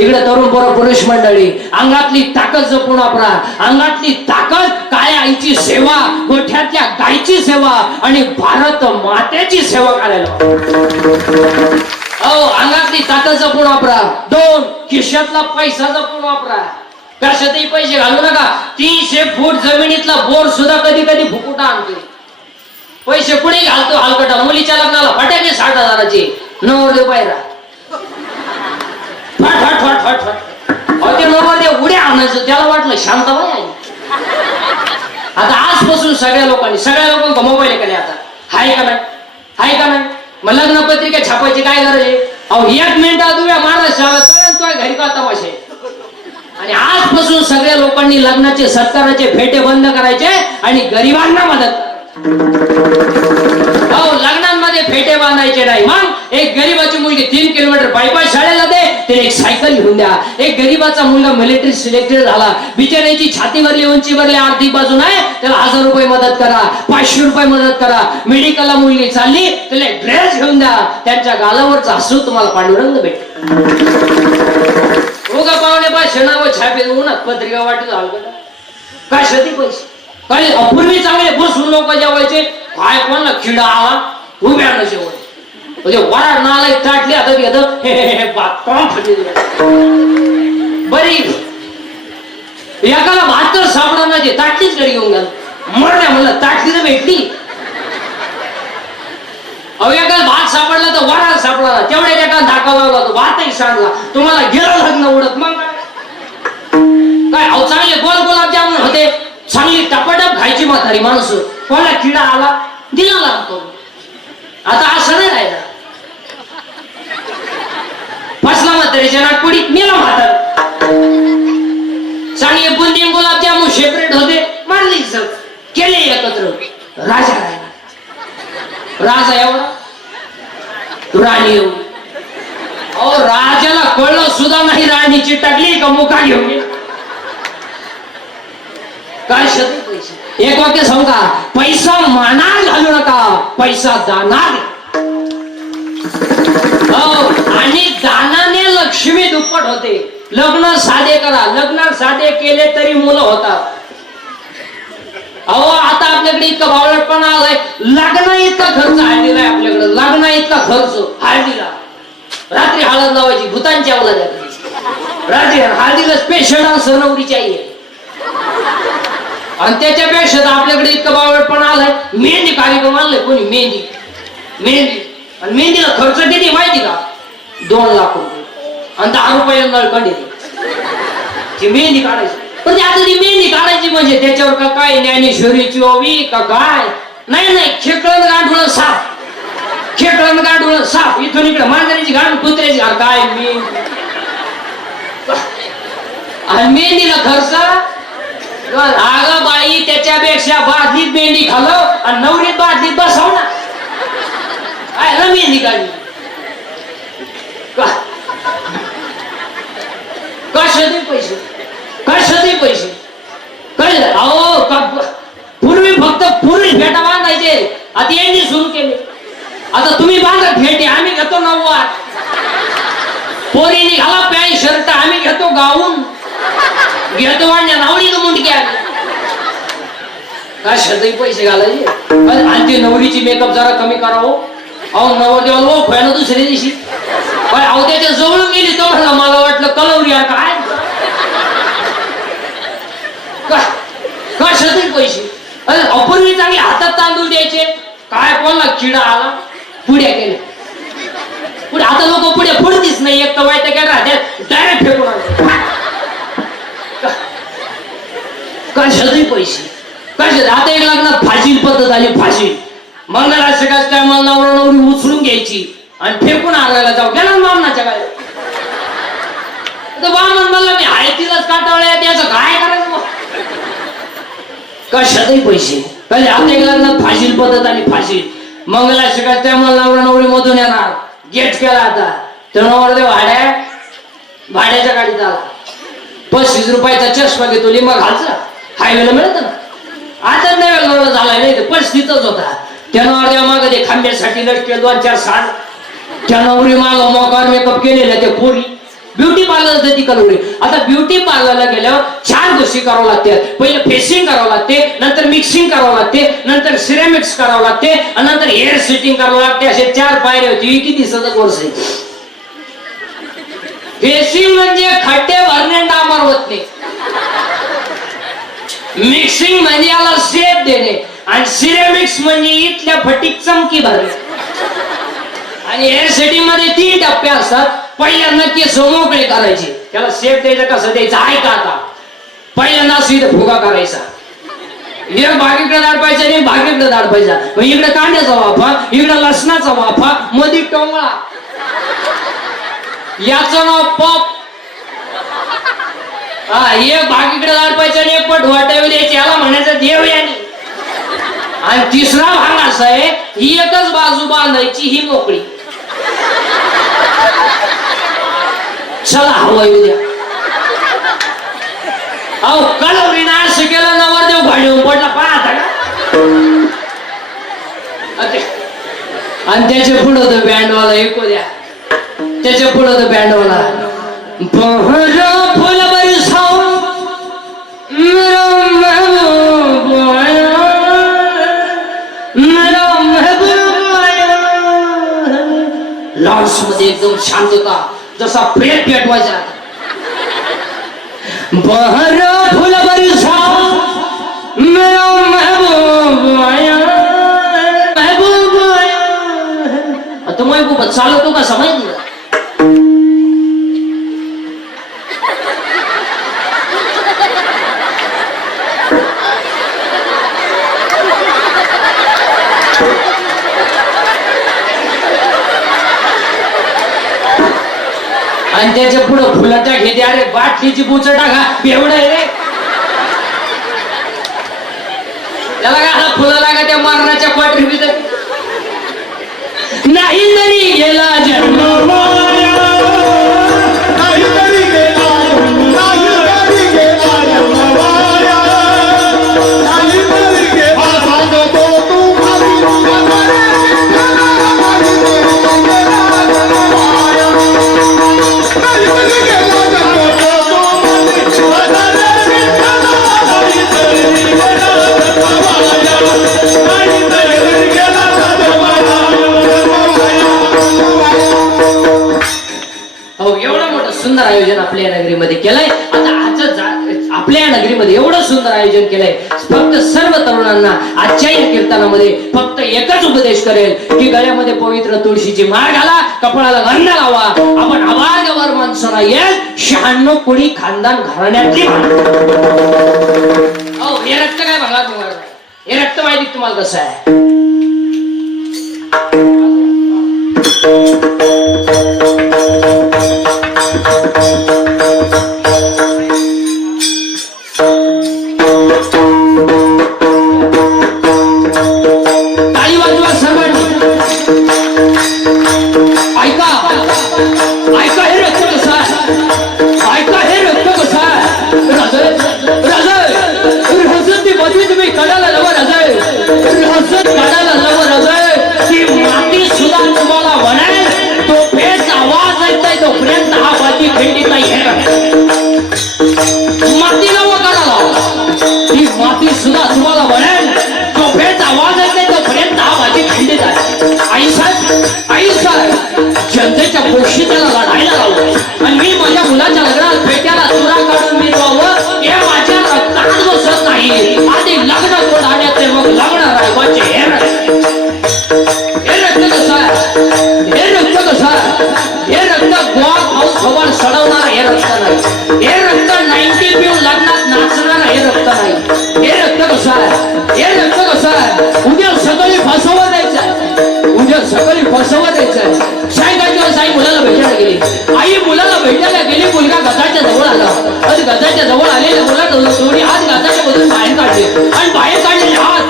इकडे तरुण पोरं पुरुष मंडळी अंगातली ताकद जपून वापरा. अंगातली ताकद काळ्या आईची सेवा, गोठ्यातल्या गायची सेवा आणि भारत मातेची सेवा करायला. अहो अंगातली ताकद जपून वापरा. 2 खिशातला पैसा जपून वापरा. कशातही पैसे घालू नका. 300 फूट जमिनीतला बोर सुद्धा कधी कधी फुकुटा आणते. पैसे कुठे घालतो हलकटा. मुलीच्या लग्नाला फटाके 60,000चे नवरदेव पायरा फट फट फट फट फट. ते नवरदेव उड्या आणायचं. त्याला वाटलं शांताबाई आहे. आता आजपासून सगळ्या लोकांना मोबाईल केले. आता हाय का नाही मग लग्न पत्रिका छापायची काय गरज आहे. अहो 1 मिनिटात उड्या महाराष्ट्राला घरी का तमाशे. आणि आजपासून सगळ्या लोकांनी लग्नाचे सत्काराचे फेटे बंद करायचे आणि गरिबांना मदत. हो लग्नांमध्ये फेटे बांधायचे नाही. मग एक गरीबाची मुलगी 3 किलोमीटर पायी शाळेला जाते, त्याला एक सायकल घेऊन द्या. एक गरीबाचा मुलगा मिलिटरी सिलेक्टेड झाला, बिचाऱ्याची छाती भरली, उंची भरली, आर्थिक बाजू नाही, त्याला 1000 रुपये मदत करा, 500 रुपये मदत करा. मेडिकलला मुलगी चालली, त्याला एक ड्रेस घेऊन द्या. त्यांच्या गालावरचा हसू तुम्हाला पांडुरंग भेटेल. उगा पाहुणे पाचशे नाव छापे उन्हात पत्रिका वाटत झालं काय शती पैसे काय. पूर्वी चांगले बसून लोक जेवायचे. काय कोणाला खिडा आला उभ्यानं जेवण म्हणजे वराड नाला ताटली. आता घेत बरी एकाला 72 सापडा म्हणजे ताटलीच घरी घेऊन गेला. मरण्या म्हणलं ताटली तर भेटली. अहो एकाला भात सापडला तर वराड सापडला. तेवढ्या एका धाका लावला तो भातही सांडला. तुम्हाला गेलं लग्न उडत. मग काय अहो चांगले गोल गुलाबजामुन होते. चांगली टपाटप खायची म्हातारी माणसं. कोणाला किडा आला दिला लागतो. आता असं नाही राहिला. फसला म्हातारीच्या नागपुडी मेला म्हातार. चांगले बुंदी गुलाबजामुन सेपरेट होते मारली सर केले एकत्र. राजा राहिला. राजा एवढा राणी एवढी. अहो राजाला कळलं सुद्धा नाही राणीची टाकली का मुका घेऊन गेला. काय शब्द पैसे. एक वाक्य सांगू का. पैसा मानात घालू नका, पैसा दानात. आणि दानाने लक्ष्मी दुप्पट होते. लग्न साधे करा. लग्न साधे केले तरी मुलं होतात. अहो आता आपल्याकडे इतका बावळटपणा आलाय. लग्न इतका खर्च हळदीला आहे आपल्याकडे. लग्न इतका खर्च हळदीला. रात्री हळद लावायची भूतांच्या अवलाद्या. रात्री हळदीला स्पेशल डान्सर नवरीची आई आहे. आणि त्याच्यापेक्षा आपल्याकडे इतका बावळटपणा आलाय. मेहंदी कार्यक्रम आणलाय कोणी. मेहंदी आणि मेहंदीला खर्च किती माहिती का. 2 लाख रुपये आणि 10 रुपये नळकंडी. ती मेहंदी काढायची. पण आता ती मेहंदी काढायची म्हणजे त्याच्यावर का काय ज्ञानेश्वरीची ओवी का काय नाही. खेकळण गांडूळ साफ. खेकळण गांडूळ साफ. इथून इकडे मांजरीची गांड कुत्र्याची गांड काय मेहंदी. आणि मेहंदीला खर्च. आग बाई त्याच्यापेक्षा बादलीत मेहंदी घालव आणि नवरीत बादलीत बसव ना. काय ना मेहंदी काढली. कशाचे पैसे कळलं. अहो पूर्वी फक्त पुरुष फेटा बांधायचे. आता यांनी सुरू केले. आता तुम्ही बांधा फेटे, आम्ही घेतो 90. पोरीने घाला पॅन्ट शर्ट, आम्ही घेतो गाऊन. घेतो वाढण्या नावडीनं मुंडक्या. कशातही पैसे घालायचे. आणि ते नवरीची मेकअप जरा कमी करावं. अहो नवरदेवाला ओळख ना दुसऱ्या दिवशी. अहो त्याच्या जवळून गेली तो म्हणला मला वाटलं कलवरी काय. कशातही पैसे. पूर्वी चांगले हातात तांदूळ द्यायचे. काय कोणाला किडा आला पुढ्या केल्या. पुढे आता लोक पुढे फोडतीच नाही. एक तर वाईट राहतात डायरेक्ट फेकून आणतात. कशातही पैसे. आता एक लग्नात फाशी पद्धत आली. फाशी मंगलाष्टकाच काय मला नवरा नवरी उचलून घ्यायची आणि फेकून आणायला जाऊ गेला बामणाच्या काय. बामण म्हणला मी हाय तिलाच काटावळ्या त्याचं काय करायचं. कशातही पैसे. आता एक लग्नात फाशी पद्धत आली. फाशी मंगलाष्टकाच काय मला नवरा नवरी मधून येणार. गेट केला आता तर नवरदेव भाड्याच्या गाडीत आला. 35 रुपयाचा चष्मा घेतो लिंबा घालचा. हायवेला मिळत ना. आता नव्या झाला नाही 35च होता. त्यानं अर्ध्या माग ते खांब्यासाठी लटके 2-4 साल. त्या नवरी माग मोकार मेकअप केलेला. ते पोरी ब्युटी पार्लर ती कलोरी. आता ब्युटी पार्लरला गेल्यावर 4 गोष्टी करावं लागतात. पहिले फेसिंग करावं लागते, नंतर मिक्सिंग करावं लागते, नंतर सिरेमिक्स करावं लागते आणि नंतर हेअर सेटिंग करावं लागते. असे 4 पायऱ्या होती. किती दिवसाचा कोर्स आहे. फेसिंग म्हणजे खड्डे भरणे डांबर होत नाही. मिक्सिंग म्हणजे याला शेप देणे आणि सिरेमिक्स म्हणजे इथल्या फटीक चमकी भरणे. आणि हेअर सेटिंग मध्ये 3 टप्पे असतात. पहिल्यांदा केस मोकळे करायचे, त्याला शेप द्यायचा. कसं द्यायचं ऐका आता. पहिल्यांदा सीध फुगा करायचा, एक भागीकडे दाडपायचा आणि भागीकडे दाडपायचा. मग इकडे कांद्याचा वाफा, इकडे लसणाचा वाफा, मध्ये टोंगळा. याचं नाव पॉप. हा, एक भागीकडे दाडपायचा आणि एक पट वाटावी द्यायची. याला म्हणायचं देव यानी. आणि तिसरा भाग असा आहे, ही एकच बाजू बांधायची, ही मोकळी. चला हवा येऊ द्या. अहो कलवरीनं असं केलं, नवरदेव घालून पडला पाहता का. आणि त्याच्या पुढं तो बँडवाला ऐकू द्या. त्याच्या पुढं तो बँडवाला बहर फुल बरसाओ मेरा महबूब आया, मेरा महबूब आया. लॉन्स मध्ये एकदम शांतता, जसा प्रेत पेटवायचा. बहर फुल बरसाओ मेरा महबूब आया, महबूब आया. आता महबूब चालतो का समज नाही. आणि त्याच्या पुढं फुलाच्या घेते. अरे बाटलीची बुच टाका, बेवड आहे रे. त्याला काय फुलं लागा त्या मरणाच्या क्वाटरी भितर. नाही तरी गेला जन्म, सुंदर आयोजन आपल्या नगरीमध्ये केलंय. आता आपल्या नगरीमध्ये एवढं सुंदर आयोजन केलंय. फक्त सर्व तरुणांना आजच्या या कीर्तनामध्ये फक्त एकच उपदेश करेल की गळ्यामध्ये पवित्र तुळशीची माळ घाला, कपाळाला गंध लावा. आपण आवाजावर माणसाला येईल 96 कोळी खानदान घराण्यातली. अहो हे रक्त काय बघा तुम्हाला. हे रक्त माहिती तुम्हाला कसं आहे. जनतेच्या गोष्टी त्याला लढायला लावलं. आणि मी माझ्या मुलाच्या लग्नात फेट्याला चुरा काढून मी जावं हे माझ्या रक्तात बसत नाही. आधी लग्न कोणाचे मग लग्न राहायचे. हे रक्त कसं आहे. हे रक्त कसं आहे. हे रक्त गोवा खाऊन खबर सडवणार हे रक्त नाही. हे रक्त 90 पिऊन लग्नात नाचणार हे रक्त नाही. हे रक्त कसं आहे. हे रक्त कसं आहे. उद्या सकाळी फसवत द्यायचं. उद्या सकाळी फसवत द्यायचं. आई मुलाला भेटायला गेली. आई मुलाला भेटायला गेली. मुलगा गजाच्या जवळ आला. आणि गजाच्या जवळ आलेल्या मुलाला दोन्ही हात गजाच्या मधून बाहेर काढले आणि बाहेर काढलेले हात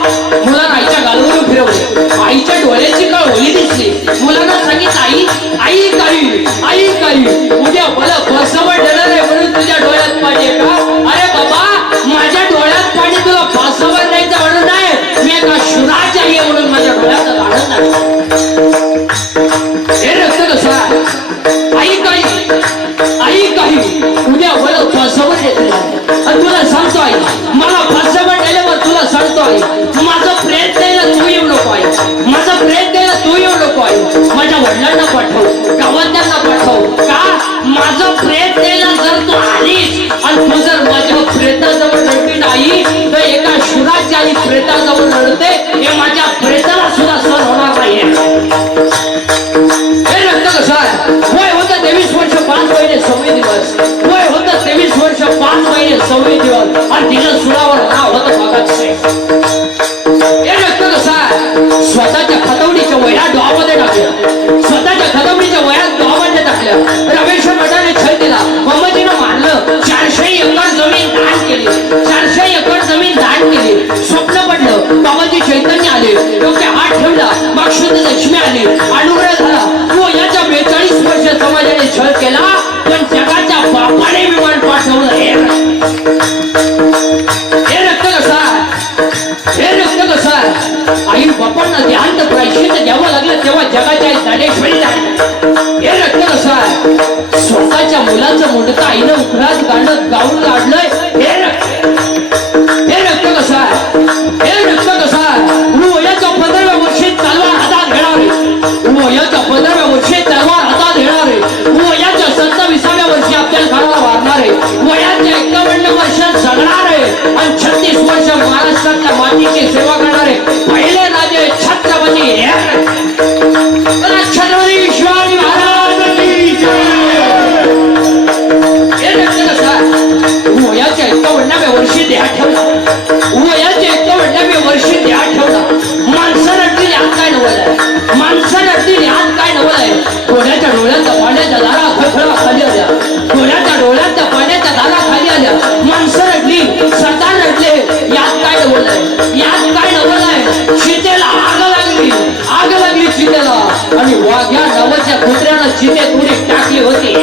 मुलाला आईच्या गालावरून फिरवले. आईच्या डोळ्याची काळ होली दिसली. मुलांना सांगितलं आई आई काही आई काही उद्या मला फसवत देणार आहे म्हणून तुझ्या डोळ्यात पाणी आहे का. अरे बाबा माझ्या डोळ्यात पाणी तुला फसवत द्यायचं म्हणून नाही. मी एका शुराची आई आहे म्हणून माझ्या डोळ्याचं काढत नाही. हे रक्त कसं आई काही आई भेटलेला जर तू आलीस आणि तू जर माझ्या प्रेताजवळ रडली नाही तर एका शुराची आणि प्रेताजवळ रडते हे माझ्या प्रेताला सुद्धा सहन होणार नाहीये. हे रक्त कसं आहे? वय होतं 23 वर्ष 5 महिने 26 दिवस. वय होतं 23 वर्ष 5 महिने 26 दिवस आणि तिच्या सुरावर नाव होतं भगतसिंग. हे रक्त कसं आहे? स्वतःच्या खतवडीच्या वयात डोहामध्ये टाकलं. स्वतःच्या खतवडीच्या वयात डोहामध्ये टाकलं. रमेश्वर भटाने छळ दिला. मम्मजीनं मारलं. 400 एकर जमीन दान केली. 400 एकर जमीन दान केली. स्वप्न पडलं. बाबाजी चैतन्य आले. डोक्यात हात ठेवला. मग शुद्ध लक्ष्मी आली. अनुग्रह झाला. तो याच्या 42 वर्ष समाजाने छळ केला पण जगाच्या बापाने विमान पाठवलं. हे रक्त कसं आहे? हे रक्त कसं आहे? आई बापांना ध्यान प्रायश्चित्त द्यावं लागलं तेव्हा जगाच्या दानेश्वरी झाली. हे रक्त कसं आहे? स्वतःच्या मुलाचं मुंडका आईनं उखरात गाणं गाऊन काढलंय. हे रक्त कसं आहे? हे रक्त कसं आहे? वयाच्या 15व्या वर्षी तलवार हातात घेणारे, वयाच्या 15व्या वर्षी तलवार हातात घेणारे, वयाच्या 27व्या वर्षी आपल्या घराला वारणारे, वयाच्या 51 वर्ष जगणारे आणि 36 वर्ष महाराष्ट्राच्या मातीची सेवा करणारे पहिले राजे छत्रपती छत्रपती शिवाजी महाराज. हे रक्त कसं आहे? वयाच्या 51व्या वर्षी देहा ठेवला. वयाच्या 51व्या वर्षी देहा ठेवला. माणसं रडतील यात काय नवल आहे? माणसं रडतील यात काय नवल आहे? डोळ्याच्या डोळ्याच्या पाण्याच्या दारा खळखळा खाली आल्या. डोळ्याच्या डोळ्याच्या पाण्याच्या दारा खाली आल्या. माणसं रडली, सरदार रडले. यात काय नवल आहे? यात काय नवल आहे? चितेला आग लागली. आग लागली चितेला आणि वाघ्या नावाच्या कुत्र्यानं चितेत उडी टाकली होती.